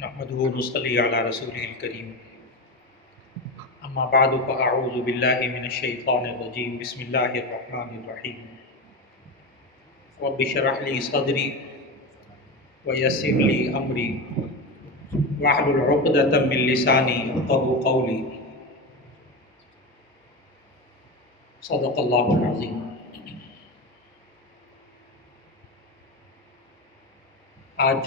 نحمده ونصلي على رسوله الكريم اما بعد فاعوذ بالله من الشيطان الرجيم بسم الله الرحمن الرحيم رب اشرح لي صدري ويسر لي امري واحلل عقدة من لساني يفقهوا قولي صدق الله العظيم۔ آج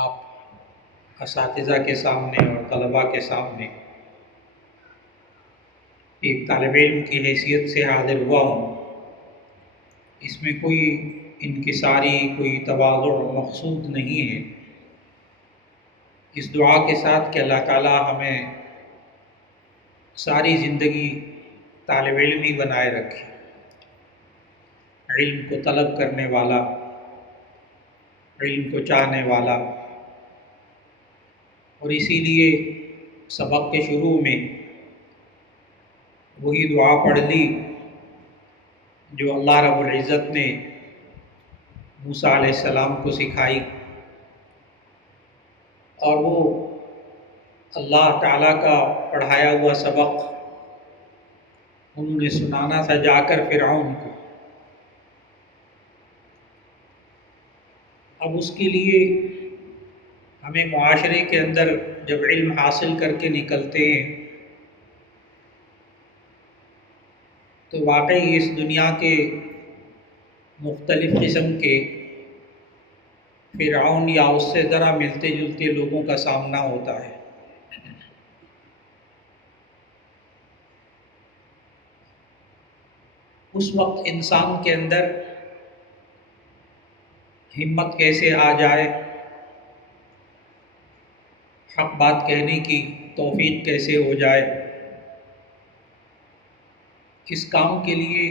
آپ اساتذہ کے سامنے اور طلباء کے سامنے ایک طالب علم کی حیثیت سے حاضر ہوا ہوں۔ اس میں کوئی انکساری، کوئی تواضع مقصود نہیں ہے، اس دعا کے ساتھ کہ اللہ تعالی ہمیں ساری زندگی طالب علم ہی بنائے رکھے، علم کو طلب کرنے والا، علم کو چاہنے والا۔ اور اسی لیے سبق کے شروع میں وہی دعا پڑھ لی جو اللہ رب العزت نے موسیٰ علیہ السلام کو سکھائی، اور وہ اللہ تعالیٰ کا پڑھایا ہوا سبق انہوں نے سنانا تھا جا کر فرعون کو۔ اب اس کے لیے ہمیں معاشرے کے اندر جب علم حاصل کر کے نکلتے ہیں تو واقعی اس دنیا کے مختلف قسم کے فرعون یا اس سے ذرا ملتے جلتے لوگوں کا سامنا ہوتا ہے۔ اس وقت انسان کے اندر ہمت کیسے آ جائے، حق بات کہنے کی توفیق کیسے ہو جائے، اس کام کے لیے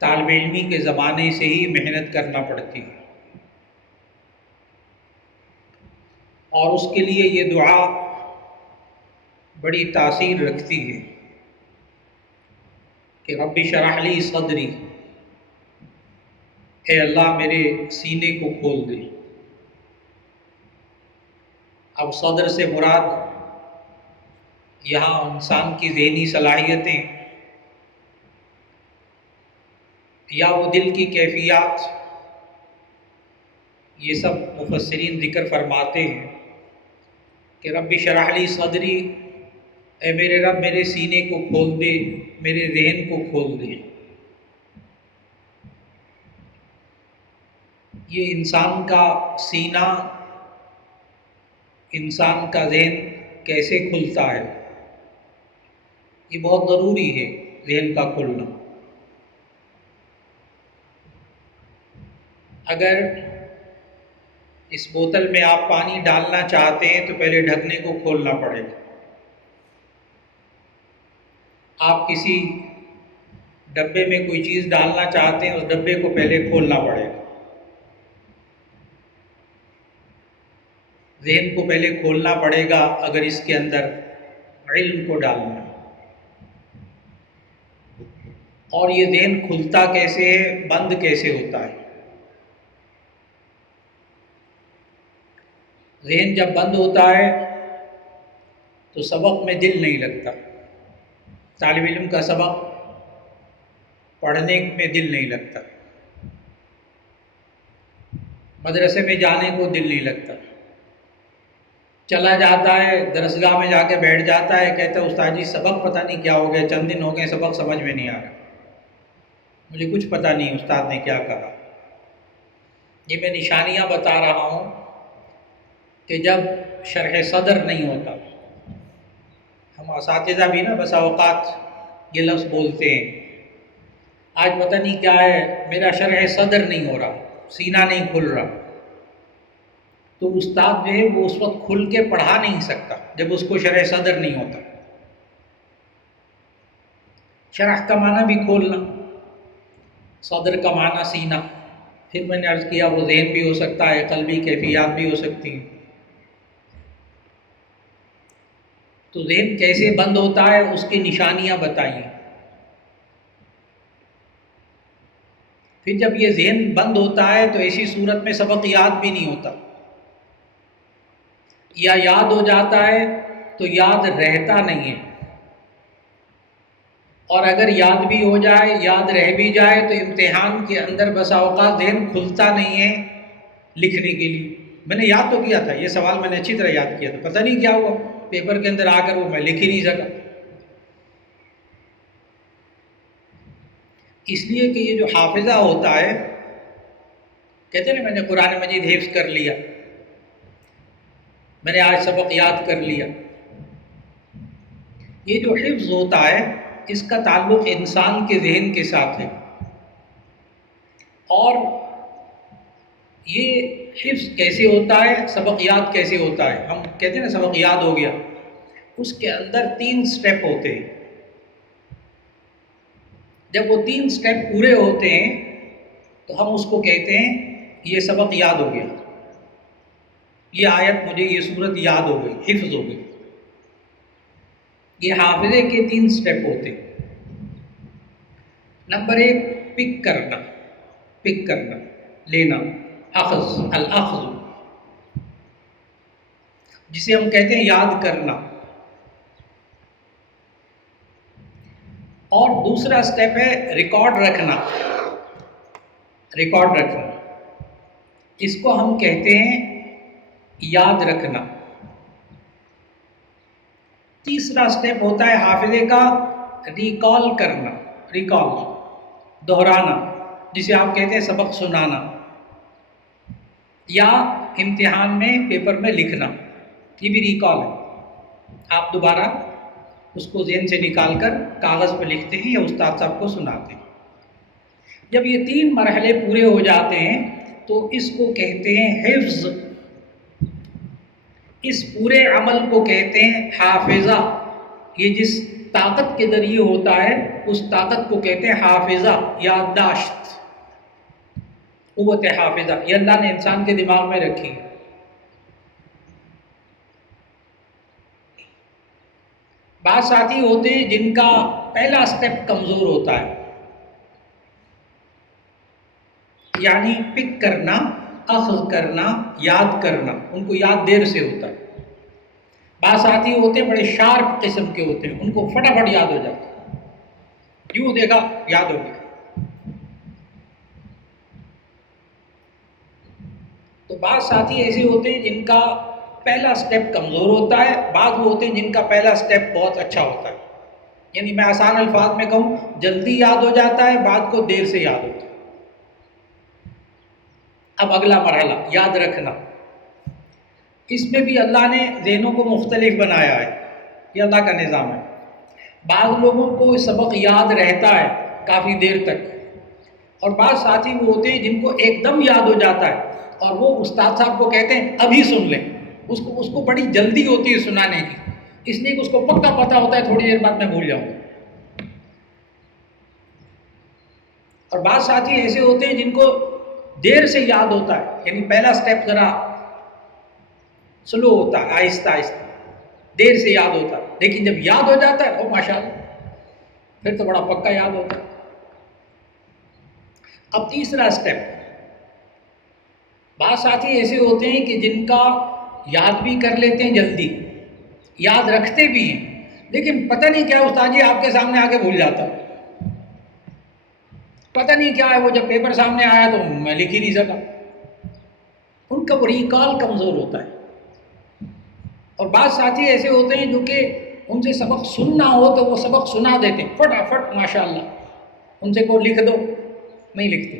طالب علمی کے زمانے سے ہی محنت کرنا پڑتی ہے، اور اس کے لیے یہ دعا بڑی تاثیر رکھتی ہے کہ رب اشرح لی صدری، اے اللہ میرے سینے کو کھول دے۔ اب صدر سے مراد یہاں انسان کی ذہنی صلاحیتیں یا وہ دل کی کیفیات، یہ سب مفسرین ذکر فرماتے ہیں کہ رب اشرح لی صدری، اے میرے رب میرے سینے کو کھول دے، میرے ذہن کو کھول دے۔ یہ انسان کا سینہ، انسان کا ذہن کیسے کھلتا ہے، یہ بہت ضروری ہے ذہن کا کھلنا۔ اگر اس بوتل میں آپ پانی ڈالنا چاہتے ہیں تو پہلے ڈھکنے کو کھولنا پڑے گا۔ آپ کسی ڈبے میں کوئی چیز ڈالنا چاہتے ہیں، اس ڈبے کو پہلے کھولنا پڑے گا، ذہن کو پہلے کھولنا پڑے گا اگر اس کے اندر علم کو ڈالنا ہے۔ اور یہ ذہن کھلتا کیسے ہے، بند کیسے ہوتا ہے؟ ذہن جب بند ہوتا ہے تو سبق میں دل نہیں لگتا، طالب علم کا سبق پڑھنے میں دل نہیں لگتا، مدرسے میں جانے کو دل نہیں لگتا، چلا جاتا ہے درسگاہ میں جا کے بیٹھ جاتا ہے، کہتا ہے استاد جی سبق پتہ نہیں کیا ہو گیا، چند دن ہو گئے سبق سمجھ میں نہیں آ رہا، مجھے کچھ پتہ نہیں استاد نے کیا کہا۔ یہ میں نشانیاں بتا رہا ہوں کہ جب شرح صدر نہیں ہوتا۔ ہم اساتذہ بھی نا بسا اوقات یہ لفظ بولتے ہیں، آج پتہ نہیں کیا ہے میرا شرح صدر نہیں ہو رہا، سینہ نہیں کھل رہا، تو استاد جو ہے وہ اس وقت کھل کے پڑھا نہیں سکتا جب اس کو شرح صدر نہیں ہوتا۔ شرح کا معنی بھی کھولنا، صدر کا معنی سینہ، پھر میں نے عرض کیا وہ ذہن بھی ہو سکتا ہے، قلبی کیفیات بھی ہو سکتی ہیں۔ تو ذہن کیسے بند ہوتا ہے اس کی نشانیاں بتائیے۔ پھر جب یہ ذہن بند ہوتا ہے تو ایسی صورت میں سبق یاد بھی نہیں ہوتا، یا یاد ہو جاتا ہے تو یاد رہتا نہیں ہے، اور اگر یاد بھی ہو جائے، یاد رہ بھی جائے تو امتحان کے اندر بسا اوقات ذہن کھلتا نہیں ہے لکھنے کے لیے۔ میں نے یاد تو کیا تھا، یہ سوال میں نے اچھی طرح یاد کیا تھا، پتہ نہیں کیا ہوا پیپر کے اندر آ کر وہ میں لکھ ہی نہیں سکا۔ اس لیے کہ یہ جو حافظہ ہوتا ہے، کہتے ہیں نا میں نے قرآن مجید حفظ کر لیا، میں نے آج سبق یاد کر لیا، یہ جو حفظ ہوتا ہے اس کا تعلق انسان کے ذہن کے ساتھ ہے، اور یہ حفظ کیسے ہوتا ہے، سبق یاد کیسے ہوتا ہے؟ ہم کہتے ہیں نا سبق یاد ہو گیا، اس کے اندر 3 سٹیپ ہوتے ہیں۔ جب وہ 3 سٹیپ پورے ہوتے ہیں تو ہم اس کو کہتے ہیں یہ سبق یاد ہو گیا، یہ آیت مجھے، یہ صورت یاد ہو گئی، حفظ ہو گئی۔ یہ حافظے کے 3 سٹیپ ہوتے ہیں۔ نمبر 1 پک کرنا، لینا، اخذ، الاخذ، جسے ہم کہتے ہیں یاد کرنا۔ اور دوسرا سٹیپ ہے ریکارڈ رکھنا، اس کو ہم کہتے ہیں یاد رکھنا۔ تیسرا سٹیپ ہوتا ہے حافظے کا ریکال کرنا، دہرانا، جسے آپ کہتے ہیں سبق سنانا، یا امتحان میں پیپر میں لکھنا، یہ بھی ریکال ہے۔ آپ دوبارہ اس کو ذہن سے نکال کر کاغذ پہ لکھتے ہیں یا استاد صاحب کو سناتے ہیں۔ جب یہ 3 مرحلے پورے ہو جاتے ہیں تو اس کو کہتے ہیں حفظ، اس پورے عمل کو کہتے ہیں حافظہ۔ یہ جس طاقت کے ذریعے ہوتا ہے اس طاقت کو کہتے ہیں حافظہ، یادداشت، قوت حافظہ، یہ اللہ نے انسان کے دماغ میں رکھی ہے۔ بعض ساتھی ہوتے ہیں جن کا پہلا سٹیپ کمزور ہوتا ہے، یعنی پک کرنا، اخذ کرنا، یاد کرنا، ان کو یاد دیر سے ہوتا ہے۔ بعض ساتھی ہوتے ہیں بڑے شارپ قسم کے ہوتے ہیں، ان کو فٹافٹ یاد ہو جاتا ہے، یوں دیکھا یاد ہو گیا۔ تو بعض ساتھی ایسے ہوتے ہیں جن کا پہلا سٹیپ کمزور ہوتا ہے، بعض وہ ہوتے ہیں جن کا پہلا سٹیپ بہت اچھا ہوتا ہے، یعنی میں آسان الفاظ میں کہوں جلدی یاد ہو جاتا ہے، بعض کو دیر سے یاد ہوتا ہے۔ اب اگلا مرحلہ یاد رکھنا، اس میں بھی اللہ نے ذہنوں کو مختلف بنایا ہے، یہ اللہ کا نظام ہے۔ بعض لوگوں کو سبق یاد رہتا ہے کافی دیر تک، اور بعض ساتھی وہ ہوتے ہیں جن کو ایک دم یاد ہو جاتا ہے اور وہ استاد صاحب کو کہتے ہیں ابھی سن لیں، اس کو بڑی جلدی ہوتی ہے سنانے کی، اس لیے کہ اس کو پکا پتہ ہوتا ہے تھوڑی دیر بعد میں بھول جاؤں گا۔ اور بعض ساتھی ایسے ہوتے ہیں جن کو دیر سے یاد ہوتا ہے، یعنی پہلا سٹیپ ذرا سلو ہوتا ہے، آہستہ آہستہ، دیر سے یاد ہوتا ہے، لیکن جب یاد ہو جاتا ہے ماشاءاللہ پھر تو بڑا پکا یاد ہوتا ہے۔ اب تیسرا سٹیپ، بعض ساتھی ایسے ہوتے ہیں کہ جن کا یاد بھی کر لیتے ہیں جلدی، یاد رکھتے بھی ہیں، لیکن پتہ نہیں کیا استاد جی آپ کے سامنے آ کے بھول جاتا ہے، پتہ نہیں کیا ہے، وہ جب پیپر سامنے آیا تو میں لکھ ہی نہیں سکا۔ ان کا وہ ریکال کمزور ہوتا ہے۔ اور بعض ساتھی ایسے ہوتے ہیں جو کہ ان سے سبق سننا ہو تو وہ سبق سنا دیتے ہیں فٹافٹ ماشاءاللہ، ان سے کو لکھ دو نہیں لکھتے،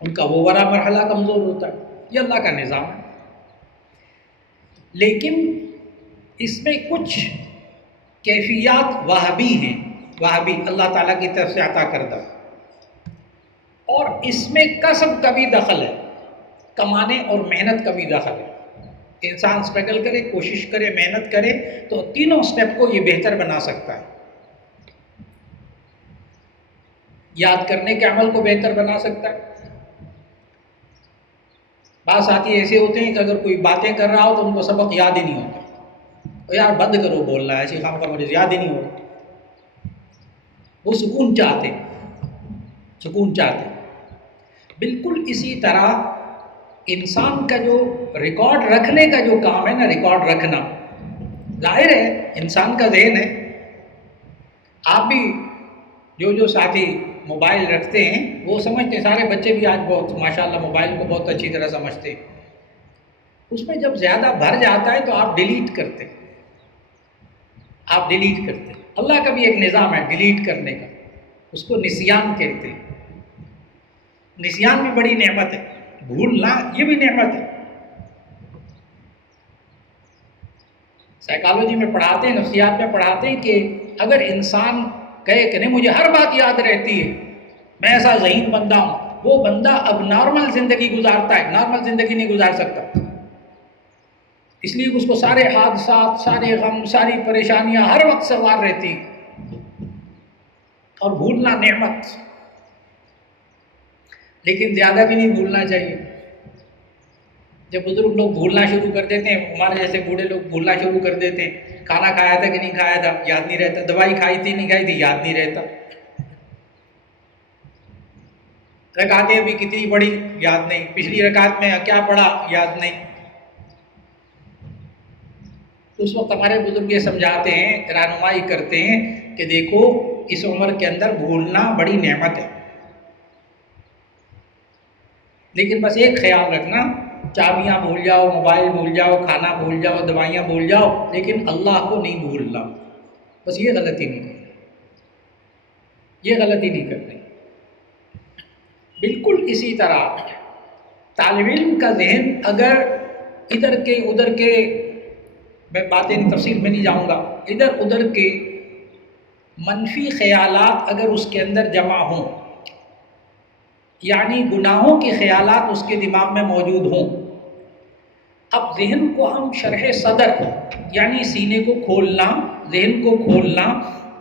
ان کا وہ بڑا مرحلہ کمزور ہوتا ہے، یہ اللہ کا نظام ہے۔ لیکن اس میں کچھ کیفیات وہابی ہیں، وہابی اللہ تعالیٰ کی طرف سے عطا کردہ، اور اس میں کسب کا بھی دخل ہے، کمانے اور محنت کا بھی دخل ہے۔ انسان سٹرگل کرے، کوشش کرے، محنت کرے تو تینوں سٹیپ کو یہ بہتر بنا سکتا ہے۔ یاد کرنے کے عمل کو بہتر بنا سکتا ہے۔ بعض ساتھی ایسے ہوتے ہیں کہ اگر کوئی باتیں کر رہا ہو تو ان کو سبق یاد ہی نہیں ہوتا، یار بند کرو بولنا ہے، ایسی خام کا مجھے یاد ہی نہیں ہوتا۔ وہ سکون چاہتے، بالکل اسی طرح انسان کا جو ریکارڈ رکھنے کا جو کام ہے نا، ریکارڈ رکھنا، ظاہر ہے انسان کا ذہن ہے. آپ بھی جو ساتھی موبائل رکھتے ہیں وہ سمجھتے ہیں، سارے بچے بھی آج بہت ماشاءاللہ موبائل کو بہت اچھی طرح سمجھتے ہیں. اس میں جب زیادہ بھر جاتا ہے تو آپ ڈیلیٹ کرتے ہیں، آپ ڈیلیٹ کرتے ہیں. اللہ کا بھی ایک نظام ہے ڈیلیٹ کرنے کا، اس کو نسیان کہتے ہیں. نسیان بھی بڑی نعمت ہے، بھولنا یہ بھی نعمت ہے. سائیکالوجی میں پڑھاتے ہیں، نفسیات میں پڑھاتے ہیں کہ اگر انسان کہے کہ نہیں مجھے ہر بات یاد رہتی ہے، میں ایسا ذہین بندہ ہوں، وہ بندہ اب نارمل زندگی گزارتا ہے، نارمل زندگی نہیں گزار سکتا. اس لیے اس کو سارے حادثات، سارے غم، ساری پریشانیاں ہر وقت سوار رہتی. اور بھولنا نعمت، لیکن زیادہ بھی نہیں بھولنا چاہیے. جب بزرگ لوگ بھولنا شروع کر دیتے ہیں، ہمارے جیسے بوڑھے لوگ بھولنا شروع کر دیتے ہیں، کھانا کھایا تھا کہ نہیں کھایا تھا یاد نہیں رہتا، دوائی کھائی تھی نہیں کھائی تھی یاد نہیں رہتا، رکعتیں ابھی کتنی پڑھی یاد نہیں، پچھلی رکعت میں کیا پڑھا یاد نہیں. اس وقت ہمارے بزرگ یہ سمجھاتے ہیں، رہنمائی کرتے ہیں کہ دیکھو اس عمر کے اندر بھولنا بڑی نعمت ہے، لیکن بس ایک خیال رکھنا، چابیاں بھول جاؤ، موبائل بھول جاؤ، کھانا بھول جاؤ، دوائیاں بھول جاؤ، لیکن اللہ کو نہیں بھولنا. بس یہ غلطی نہیں کرنی، یہ غلطی نہیں کرنی. بالکل اسی طرح طالب علم کا ذہن اگر ادھر کے ادھر کے، میں باتیں تفصیل میں نہیں جاؤں گا، ادھر ادھر کے منفی خیالات اگر اس کے اندر جمع ہوں، یعنی گناہوں کے خیالات اس کے دماغ میں موجود ہوں. اب ذہن کو ہم شرح صدر یعنی سینے کو کھولنا، ذہن کو کھولنا،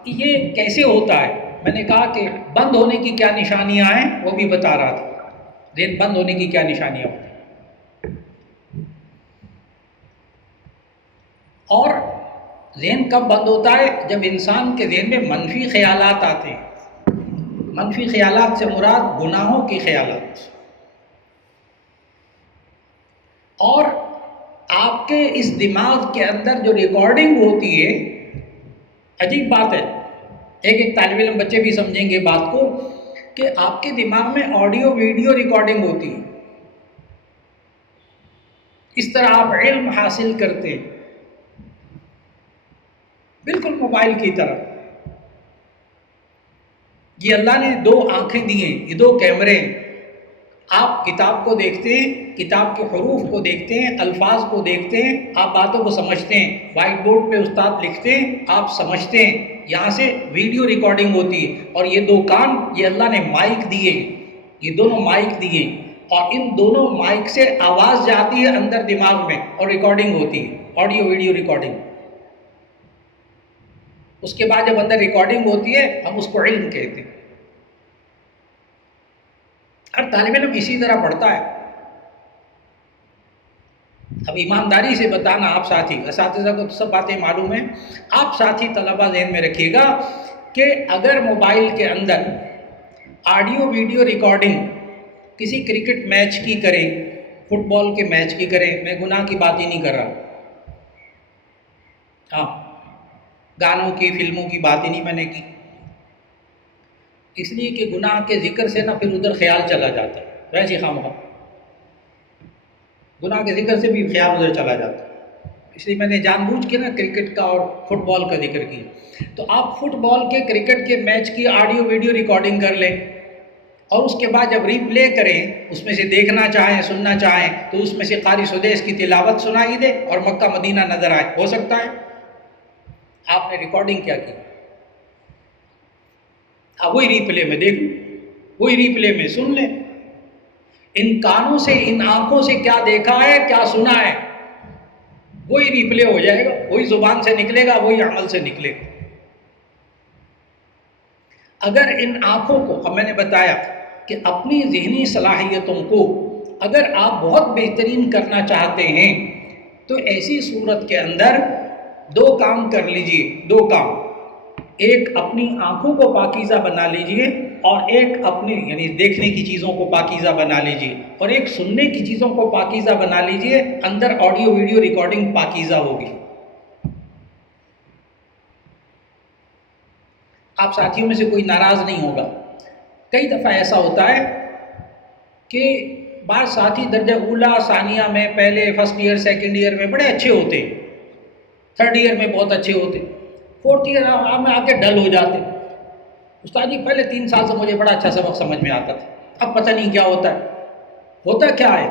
یہ کیسے ہوتا ہے؟ میں نے کہا کہ بند ہونے کی کیا نشانیاں ہیں وہ بھی بتا رہا تھا. ذہن بند ہونے کی کیا نشانیاں ہوتی ہیں. اور ذہن کب بند ہوتا ہے؟ جب انسان کے ذہن میں منفی خیالات آتے ہیں. منفی خیالات سے مراد گناہوں کے خیالات. اور آپ کے اس دماغ کے اندر جو ریکارڈنگ ہوتی ہے، عجیب بات ہے، ایک طالب علم بچے بھی سمجھیں گے بات کو، کہ آپ کے دماغ میں آڈیو ویڈیو ریکارڈنگ ہوتی ہے. اس طرح آپ علم حاصل کرتے ہیں، بالکل موبائل کی طرح. یہ اللہ نے دو آنکھیں دی ہیں، یہ دو کیمرے ہیں. آپ کتاب کو دیکھتے ہیں، کتاب کے حروف کو دیکھتے ہیں، الفاظ کو دیکھتے ہیں، آپ باتوں کو سمجھتے ہیں. وائٹ بورڈ پہ استاد لکھتے ہیں، آپ سمجھتے ہیں. یہاں سے ویڈیو ریکارڈنگ ہوتی ہے. اور یہ دو کان، یہ اللہ نے مائک دیے، یہ دونوں مائک دیے، اور ان دونوں مائک سے آواز جاتی ہے اندر دماغ میں اور ریکارڈنگ ہوتی ہے، آڈیو ویڈیو ریکارڈنگ. اس کے بعد جب اندر ریکارڈنگ ہوتی ہے ہم اس کو علم کہتے ہیں. ہر طالب علم اسی طرح پڑھتا ہے. اب ایمانداری سے بتانا، آپ ساتھی اساتذہ کو سب باتیں معلوم ہیں، آپ ساتھی طلبہ ذہن میں رکھیے گا کہ اگر موبائل کے اندر آڈیو ویڈیو ریکارڈنگ کسی کرکٹ میچ کی کریں، فٹ بال کے میچ کی کریں، میں گناہ کی بات ہی نہیں کر رہا، ہاں گانوں کی، فلموں کی بات ہی نہیں میں نے کی، اس لیے کہ گناہ کے ذکر سے نہ پھر ادھر خیال چلا جاتا ہے، ویسے خواہ گناہ کے ذکر سے بھی خیال ادھر چلا جاتا ہے. اس لیے میں نے جان بوجھ کے نا کرکٹ کا اور فٹ بال کا ذکر کیا. تو آپ فٹ بال کے، کرکٹ کے میچ کی آڈیو ویڈیو ریکارڈنگ کر لیں، اور اس کے بعد جب ری پلے کریں، اس میں سے دیکھنا چاہیں، سننا چاہیں، تو اس میں سے قاری سدیس کی تلاوت سنائی دے اور مکہ مدینہ نظر آئے. ہو سکتا ہے؟ آپ نے ریکارڈنگ کیا کی، آپ وہی ری پلے میں دیکھ لیں، وہی ری پلے میں سن لیں. ان کانوں سے، ان آنکھوں سے کیا دیکھا ہے، کیا سنا ہے، وہی ری پلے ہو جائے گا، وہی زبان سے نکلے گا، وہی عمل سے نکلے گا. اگر ان آنکھوں کو، اب میں نے بتایا کہ اپنی ذہنی صلاحیتوں کو اگر آپ بہت بہترین کرنا چاہتے ہیں تو ایسی صورت کے اندر دو کام کر لیجئے، دو کام. ایک، اپنی آنکھوں کو پاکیزہ بنا لیجئے، اور ایک اپنی یعنی دیکھنے کی چیزوں کو پاکیزہ بنا لیجیے، اور ایک سننے کی چیزوں کو پاکیزہ بنا لیجیے، اندر آڈیو ویڈیو ریکارڈنگ پاکیزہ ہوگی۔ آپ ساتھیوں میں سے کوئی ناراض نہیں ہوگا۔ کئی دفعہ ایسا ہوتا ہے کہ بعض ساتھی درجہ اولا ثانیہ میں، پہلے فرسٹ ایئر سیکنڈ ایئر میں بڑے اچھے ہوتے، تھرڈ ایئر میں بہت اچھے ہوتے، فورتھ ایئر میں آ کے ڈل ہو جاتے۔ استاد جی پہلے 3 سال سے مجھے بڑا اچھا سبق سمجھ میں آتا تھا، اب پتہ نہیں کیا ہوتا ہے۔ ہوتا کیا ہے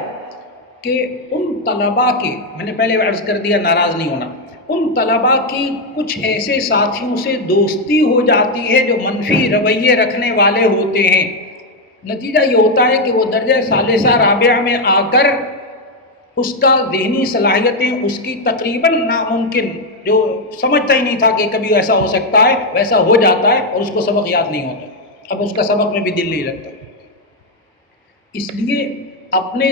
کہ ان طلباء کی، میں نے پہلے عرض کر دیا ناراض نہیں ہونا، ان طلباء کی کچھ ایسے ساتھیوں سے دوستی ہو جاتی ہے جو منفی رویے رکھنے والے ہوتے ہیں۔ نتیجہ یہ ہوتا ہے کہ وہ درجہ ثالثہ رابعہ میں آ کر اس کا ذہنی صلاحیتیں اس کی تقریباً ناممکن، جو سمجھتا ہی نہیں تھا کہ کبھی ایسا ہو سکتا ہے، ویسا ہو جاتا ہے اور اس کو سبق یاد نہیں ہوتا، اب اس کا سبق میں بھی دل نہیں لگتا۔ اس لیے اپنے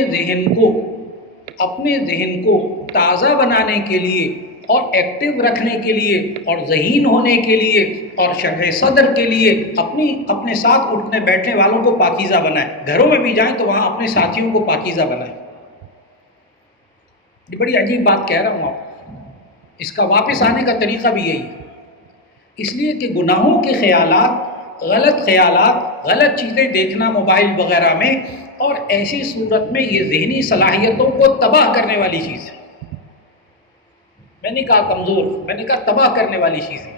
ذہن کو تازہ بنانے کے لیے اور ایکٹیو رکھنے کے لیے اور ذہین ہونے کے لیے اور شرح صدر کے لیے اپنے ساتھ اٹھنے بیٹھنے والوں کو پاکیزہ بنائیں۔ گھروں میں بھی جائیں تو وہاں اپنے ساتھیوں کو پاکیزہ بنائیں۔ یہ بڑی عجیب بات کہہ رہا ہوں آپ کو، اس کا واپس آنے کا طریقہ بھی یہی ہے، اس لیے کہ گناہوں کے خیالات، غلط چیزیں دیکھنا موبائل وغیرہ میں، اور ایسی صورت میں یہ ذہنی صلاحیتوں کو تباہ کرنے والی چیز ہے۔ میں نے کہا کمزور، میں نے کہا تباہ کرنے والی چیز ہے۔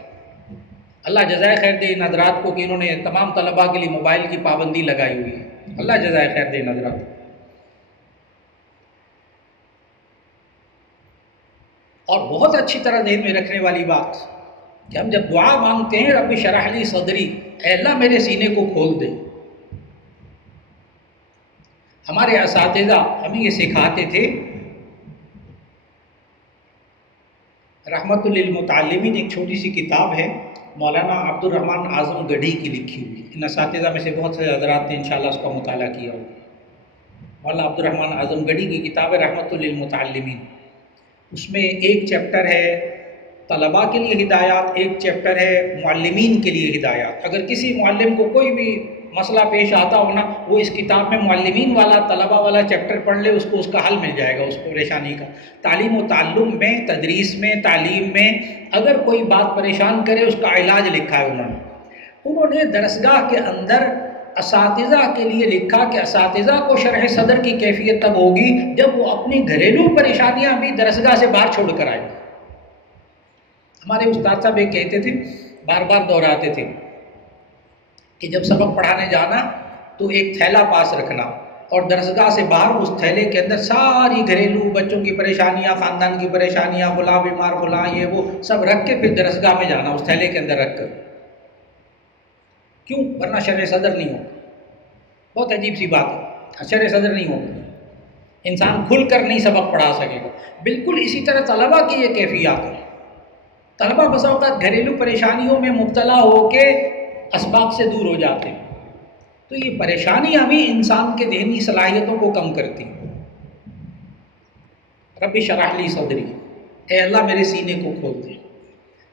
اللہ جزائے خیر دے ان حضرات کو کہ انہوں نے تمام طلباء کے لیے موبائل کی پابندی لگائی ہوئی ہے، اللہ جزائے خیر دے ان حضرات کو۔ اور بہت اچھی طرح ذہن میں رکھنے والی بات کہ ہم جب دعا مانگتے ہیں رب شرح لی صدری، اے اللہ میرے سینے کو کھول دے۔ ہمارے اساتذہ ہمیں یہ سکھاتے تھے، رحمت للمتعلمین ایک چھوٹی سی کتاب ہے، مولانا عبد الرحمن اعظم گڑھی کی لکھی ہوئی، ان اساتذہ میں سے بہت سے حضرات نے انشاءاللہ اس کا مطالعہ کیا ہوگا۔ مولانا عبد الرحمن اعظم گڑھی کی کتاب ہے رحمت للمتعلمین، اس میں ایک چیپٹر ہے طلباء کے لیے ہدایات، ایک چیپٹر ہے معلمین کے لیے ہدایات۔ اگر کسی معلم کو کوئی بھی مسئلہ پیش آتا ہو نا، وہ اس کتاب میں معلمین والا، طلباء والا چیپٹر پڑھ لے، اس کو اس کا حل مل جائے گا اس کو پریشانی کا۔ تعلیم و تعلم میں، تدریس میں، تعلیم میں اگر کوئی بات پریشان کرے اس کا علاج لکھا ہے انہوں نے درسگاہ کے اندر اساتذہ کے لیے لکھا کہ اساتذہ کو شرح صدر کی کیفیت تب ہوگی جب وہ اپنی گھریلو پریشانیاں بھی درسگاہ سے باہر چھوڑ کر آئیں۔ ہمارے استاد صاحب ایک کہتے تھے، بار بار دہراتے تھے کہ جب سبق پڑھانے جانا تو ایک تھیلا پاس رکھنا، اور درسگاہ سے باہر اس تھیلے کے اندر ساری گھریلو بچوں کی پریشانیاں، خاندان کی پریشانیاں، فلاں بیمار، فلاں یہ وہ سب رکھ کے پھر درسگاہ میں جانا، اس تھیلے کے اندر رکھ کر۔ کیوں؟ ورنہ شرح صدر نہیں ہوگا۔ بہت عجیب سی بات ہے، شرح صدر نہیں ہوگا، انسان کھل کر نہیں سبق پڑھا سکے گا۔ بالکل اسی طرح طلباء کی یہ کیفیات ہے، طلباء بسا اوقات گھریلو پریشانیوں میں مبتلا ہو کے اسباق سے دور ہو جاتے ہیں، تو یہ پریشانیاں بھی انسان کے ذہنی صلاحیتوں کو کم کرتی ہیں۔ رب شرح لی صدری، اے اللہ میرے سینے کو کھول دے۔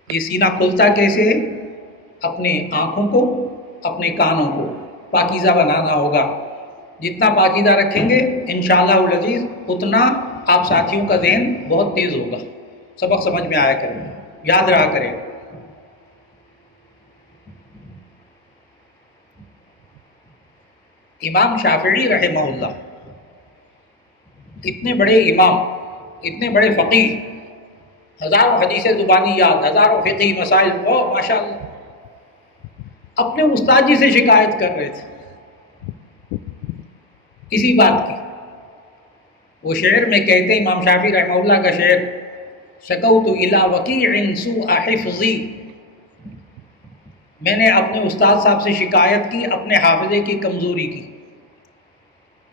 یہ سینہ کھلتا کیسے ہے؟ اپنے آنکھوں کو، اپنے کانوں کو پاکیزہ بنانا ہوگا۔ جتنا پاکیزہ رکھیں گے انشاءاللہ العزیز اتنا آپ ساتھیوں کا ذہن بہت تیز ہوگا، سبق سمجھ میں آیا کرے، یاد رہا کرے۔ امام شافعی رحمہ اللہ، اتنے بڑے امام، اتنے بڑے فقیہ، ہزاروں حدیث زبانی یاد، ہزاروں فقہی مسائل، بہت ماشاء اللہ، اپنے استاد جی سے شکایت کر رہے تھے اسی بات کی۔ وہ شعر میں کہتے ہیں، امام شافعی رحمہ اللہ کا شعر، شکوت الی وکیع سوء حفظی، میں نے اپنے استاد صاحب سے شکایت کی اپنے حافظے کی کمزوری کی،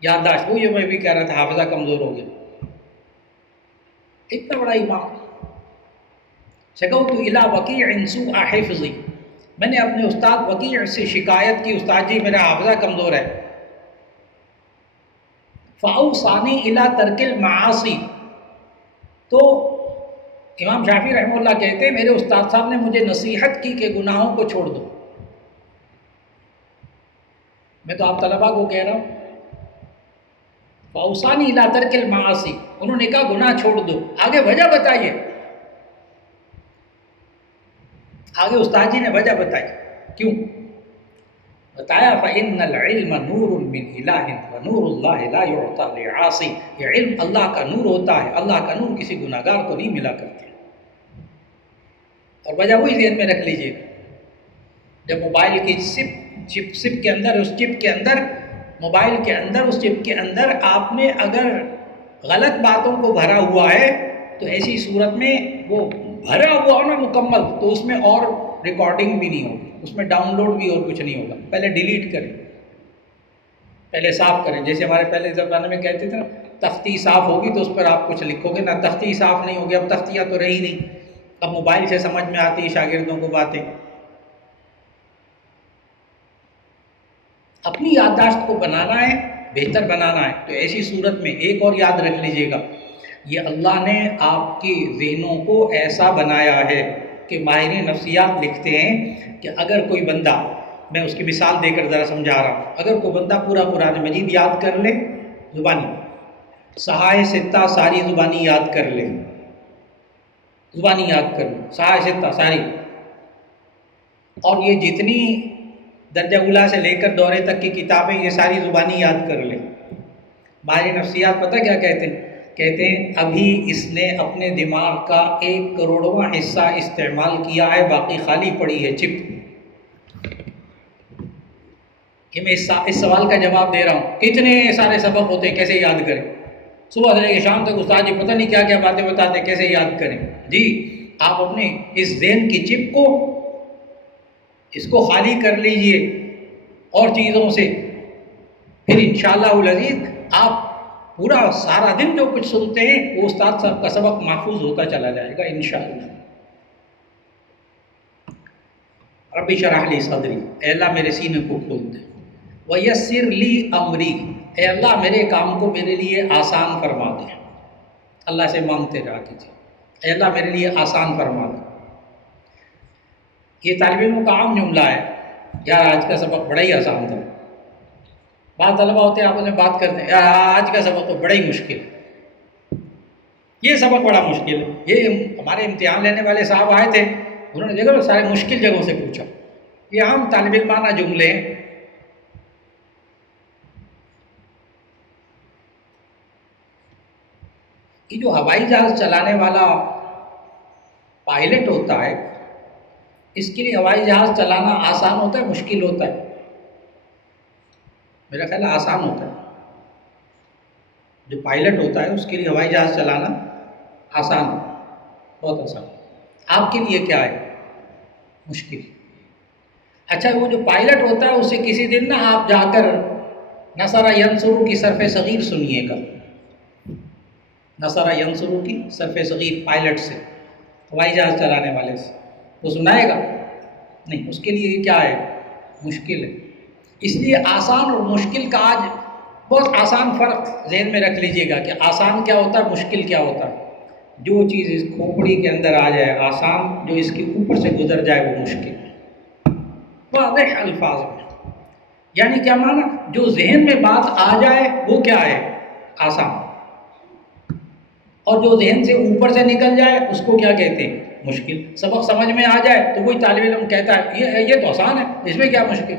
یادداشت، وہ یہ میں بھی کہہ رہا تھا حافظہ کمزور ہو گیا۔ اتنا بڑا امام، شکوت الی وکیع سوء حفظی، میں نے اپنے استاد وکیع سے شکایت کی، استاد جی میرا حافظہ کمزور ہے۔ فاوصانی الی ترک المعاصی، تو امام شافعی رحمہ اللہ کہتے ہیں میرے استاد صاحب نے مجھے نصیحت کی کہ گناہوں کو چھوڑ دو۔ میں تو آپ طلباء کو کہہ رہا ہوں، فَأَوْصَانِي إِلَىٰ تَرْكِ الْمَعَاصِي، انہوں نے کہا گناہ چھوڑ دو، آگے وجہ بتائیے، آگے استاد جی نے وجہ بتائی کیوں بتایا، فَإِنَّ الْعِلْمَ نُورٌ مِّنْ إِلَٰهٍ وَنُورُ اللَّهِ لَا يُعْطَىٰ لِعَاصٍ، یہ علم اللہ کا نور ہوتا ہے، اللہ کا نور کسی گناہ گار کو نہیں ملا کرتا۔ اور وجہ وہی ذہن میں رکھ لیجئے، جب موبائل کی چپ کے اندر، اس چپ کے اندر، موبائل کے اندر، اس چپ کے اندر آپ نے اگر غلط باتوں کو بھرا ہوا ہے تو ایسی صورت میں وہ بھرا ہوا ہو نا مکمل، تو اس میں اور ریکارڈنگ بھی نہیں ہوگی، اس میں ڈاؤن لوڈ بھی اور کچھ نہیں ہوگا، پہلے ڈیلیٹ کریں، پہلے صاف کریں۔ جیسے ہمارے پہلے زمانے میں کہتے تھے نا، تختی صاف ہوگی تو اس پر آپ کچھ لکھو گے، نہ تختی صاف نہیں ہوگی، اب تختیاں تو رہی نہیں، اب موبائل سے سمجھ میں آتی ہے شاگردوں کو باتیں۔ اپنی یادداشت کو بنانا ہے، بہتر بنانا ہے، تو ایسی صورت میں ایک اور یاد رکھ لیجئے گا، یہ اللہ نے آپ کے ذہنوں کو ایسا بنایا ہے کہ ماہرین نفسیات لکھتے ہیں کہ اگر کوئی بندہ، میں اس کی مثال دے کر ذرا سمجھا رہا ہوں، اگر کوئی بندہ پورا قرآن مجید یاد کر لے زبانی، صحائح ستہ ساری زبانی یاد کر لے، زبانی یاد کر لے صحائح ستہ ساری، اور یہ جتنی درجہ اولیٰ سے لے کر دورے تک کی کتابیں یہ ساری زبانی یاد کر لیں، ماہر نفسیات پتہ کیا کہتے ہیں؟ کہتے ہیں ابھی اس نے اپنے دماغ کا 1/کروڑواں حصہ استعمال کیا ہے، باقی خالی پڑی ہے چپ۔ کہ میں اس سوال کا جواب دے رہا ہوں، کتنے سارے سبق ہوتے ہیں، کیسے یاد کریں؟ صبح سے لے کے شام تک استاد جی پتہ نہیں کیا کیا باتیں بتاتے ہیں، کیسے یاد کریں؟ جی آپ اپنے اس ذہن کی چپ کو، اس کو خالی کر لیجئے اور چیزوں سے، پھر انشاءاللہ العزیز آپ پورا سارا دن جو کچھ سنتے ہیں وہ استاد صاحب کا سبق محفوظ ہوتا چلا جائے گا انشاءاللہ۔ رب اشرح لی صدری، اے اللہ میرے سینے کو کھول دے، ویسر لی امری، اے اللہ میرے کام کو میرے لیے آسان فرما دے، اللہ سے مانگتے رہا کیجیے، اے اللہ میرے لیے آسان فرما دے۔ یہ طالب علموں کا عام جملہ ہے، یار آج کا سبق بڑا ہی آسان تھا۔ بعض طلباء ہوتے ہیں آپس میں بات کرتے ہیں، یار آج کا سبق تو بڑا ہی مشکل ہے، یہ سبق بڑا مشکل ہے۔ یہ ہمارے امتحان لینے والے صاحب آئے تھے، انہوں نے دیکھا سارے مشکل جگہوں سے پوچھا، یہ عام طالب علمانہ جملے ہیں۔ یہ جو ہوائی جہاز چلانے والا پائلٹ ہوتا ہے، اس کے لیے ہوائی جہاز چلانا آسان ہوتا ہے مشکل ہوتا ہے؟ میرا خیال ہے آسان ہوتا ہے۔ جو پائلٹ ہوتا ہے اس کے لیے ہوائی جہاز چلانا آسان ہے، بہت آسان۔ آپ کے لیے کیا ہے؟ مشکل۔ اچھا وہ جو پائلٹ ہوتا ہے اسے کسی دن نا آپ جا کر نصر ینصر کی صرف صغیر سنیے گا، نصر ینصر کی صرف صغیر پائلٹ سے، ہوائی جہاز چلانے والے سے، وہ سنائے گا نہیں، اس کے لیے کیا ہے؟ مشکل ہے۔ اس لیے آسان اور مشکل کا آج بہت آسان فرق ذہن میں رکھ لیجئے گا کہ آسان کیا ہوتا ہے، مشکل کیا ہوتا ہے۔ جو چیز اس کھوپڑی کے اندر آ جائے آسان، جو اس کے اوپر سے گزر جائے وہ مشکل، واضح الفاظ میں۔ یعنی کیا معنی؟ جو ذہن میں بات آ جائے وہ کیا ہے؟ آسان، اور جو ذہن سے اوپر سے نکل جائے اس کو کیا کہتے ہیں؟ مشکل۔ سبق سمجھ میں آ جائے تو کوئی طالب علم کہتا ہے یہ تو آسان ہے، اس میں کیا مشکل؟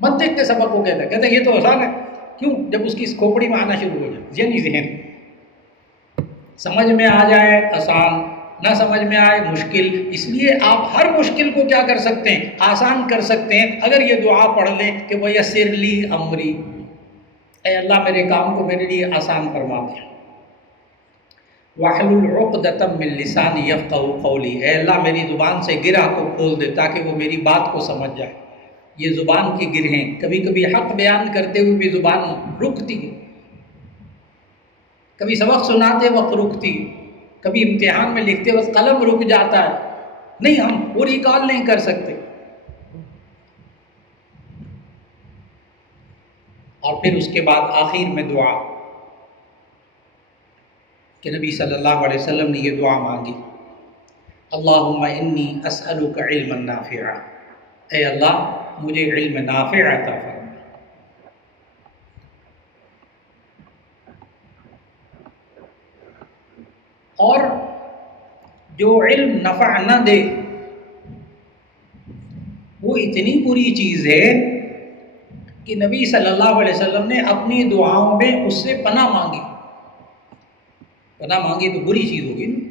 منطق کے سبق کو کہتا ہے یہ تو آسان ہے، کیوں؟ جب اس کی کھوپڑی میں آنا شروع ہو جائے، یعنی ذہن سمجھ میں آ جائے آسان، نہ سمجھ میں آئے مشکل۔ اس لیے آپ ہر مشکل کو کیا کر سکتے ہیں؟ آسان کر سکتے ہیں اگر یہ دعا پڑھ لیں کہ وَيَسِّرْ لِي أَمْرِي، اے اللہ میرے کام کو میرے لیے آسان فرما دے۔ وَاحْلُلْ عُقْدَةً مِّن لِّسَانِي يَفْقَهُوا قَوْلِي، اے اللہ میری زبان سے گرہ کو کھول دے تاکہ وہ میری بات کو سمجھ جائے۔ یہ زبان کی گرہیں، کبھی کبھی حق بیان کرتے ہوئے بھی زبان رکتی ہے، کبھی سبق سناتے وقت رکتی، کبھی امتحان میں لکھتے وقت قلم رک جاتا ہے، نہیں ہم پوری کال نہیں کر سکتے۔ اور پھر اس کے بعد آخر میں دعا کہ نبی صلی اللہ علیہ وسلم نے یہ دعا مانگی، اللہم انی اسألک علما نافعا، اے اللہ مجھے علم نافع عطا فرما۔ اور جو علم نفع نہ دے وہ اتنی بری چیز ہے کہ نبی صلی اللہ علیہ وسلم نے اپنی دعاؤں میں اس سے پناہ مانگی۔ پناہ مانگی تو بری چیز ہوگی نا۔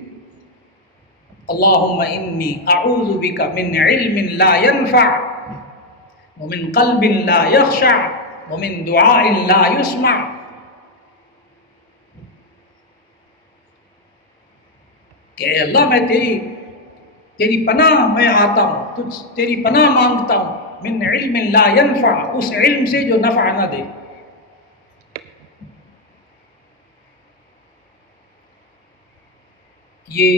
اللہم انی اعوذ بک من علم لا ينفع ومن قلب لا يخشع ومن دعاء لا يسمع۔ کہ اے اللہ میں تیری پناہ میں آتا ہوں، تیری پناہ مانگتا ہوں، من علم لا ينفع، اس علم سے جو نفع نہ دے۔ یہ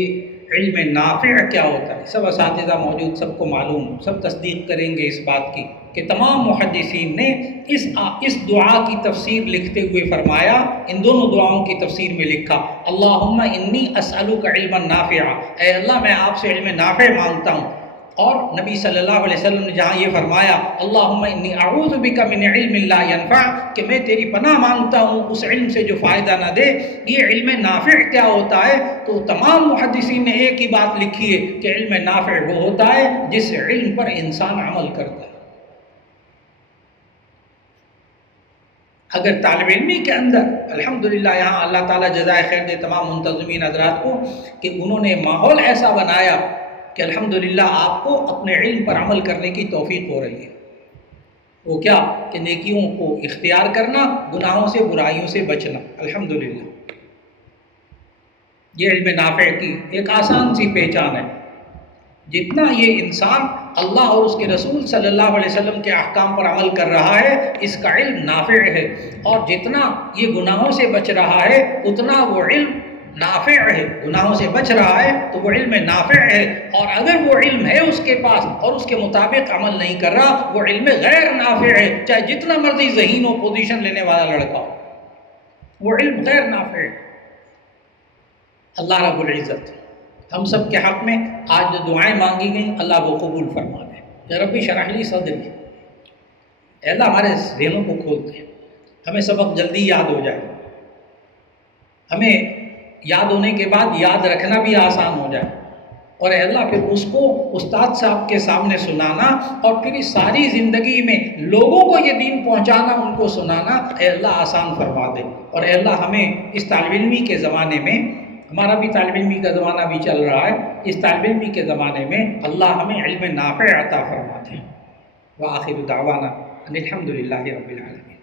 علم نافع کیا ہوتا ہے؟ سب اساتذہ موجود، سب کو معلوم، سب تصدیق کریں گے اس بات کی کہ تمام محدثین نے اس دعا کی تفسیر لکھتے ہوئے فرمایا، ان دونوں دعاؤں کی تفسیر میں لکھا اللہم انی اسألک علما نافعا، اے اللہ میں آپ سے علم نافع مانگتا ہوں۔ اور نبی صلی اللہ علیہ وسلم نے جہاں یہ فرمایا اللہم انی اعوذ بک من علم لا ينفع، کہ میں تیری پناہ مانگتا ہوں اس علم سے جو فائدہ نہ دے، یہ علم نافع کیا ہوتا ہے؟ تو تمام محدثین نے ایک ہی بات لکھی ہے کہ علم نافع وہ ہوتا ہے جس علم پر انسان عمل کرتا ہے۔ اگر طالب علمی کے اندر الحمدللہ، یہاں اللہ تعالیٰ جزائے خیر دے تمام منتظمین حضرات کو کہ انہوں نے ماحول ایسا بنایا کہ الحمدللہ آپ کو اپنے علم پر عمل کرنے کی توفیق ہو رہی ہے۔ وہ کیا کہ نیکیوں کو اختیار کرنا، گناہوں سے برائیوں سے بچنا۔ الحمدللہ یہ علم نافع کی ایک آسان سی پہچان ہے۔ جتنا یہ انسان اللہ اور اس کے رسول صلی اللہ علیہ وسلم کے احکام پر عمل کر رہا ہے اس کا علم نافع ہے، اور جتنا یہ گناہوں سے بچ رہا ہے اتنا وہ علم نافع ہے۔ گناہوں سے بچ رہا ہے تو وہ علم نافع ہے، اور اگر وہ علم ہے اس کے پاس اور اس کے مطابق عمل نہیں کر رہا وہ علم غیر نافع ہے، چاہے جتنا مرضی ذہین ہو، پوزیشن لینے والا لڑکا ہو، وہ علم غیر نافع ہے۔ اللہ رب العزت ہم سب کے حق میں آج جو دعائیں مانگی گئیں اللہ وہ قبول فرما دے۔ یا ربی شرح لی صدری، اے اللہ ہمارے ذہنوں کو کھول دے، ہمیں سبق جلدی یاد ہو جائے، ہمیں یاد ہونے کے بعد یاد رکھنا بھی آسان ہو جائے، اور اے اللہ پھر اس کو استاد صاحب کے سامنے سنانا، اور پھر اس ساری زندگی میں لوگوں کو یہ دین پہنچانا، ان کو سنانا اے اللہ آسان فرما دے۔ اور اے اللہ ہمیں اس طالب علمی کے زمانے میں، ہمارا بھی طالب علمی کا زمانہ بھی چل رہا ہے، اس طالب علمی کے زمانے میں اللہ ہمیں علم نافع عطا فرما دے۔ وآخر دعوانا ان الحمد للہ رب العالمین۔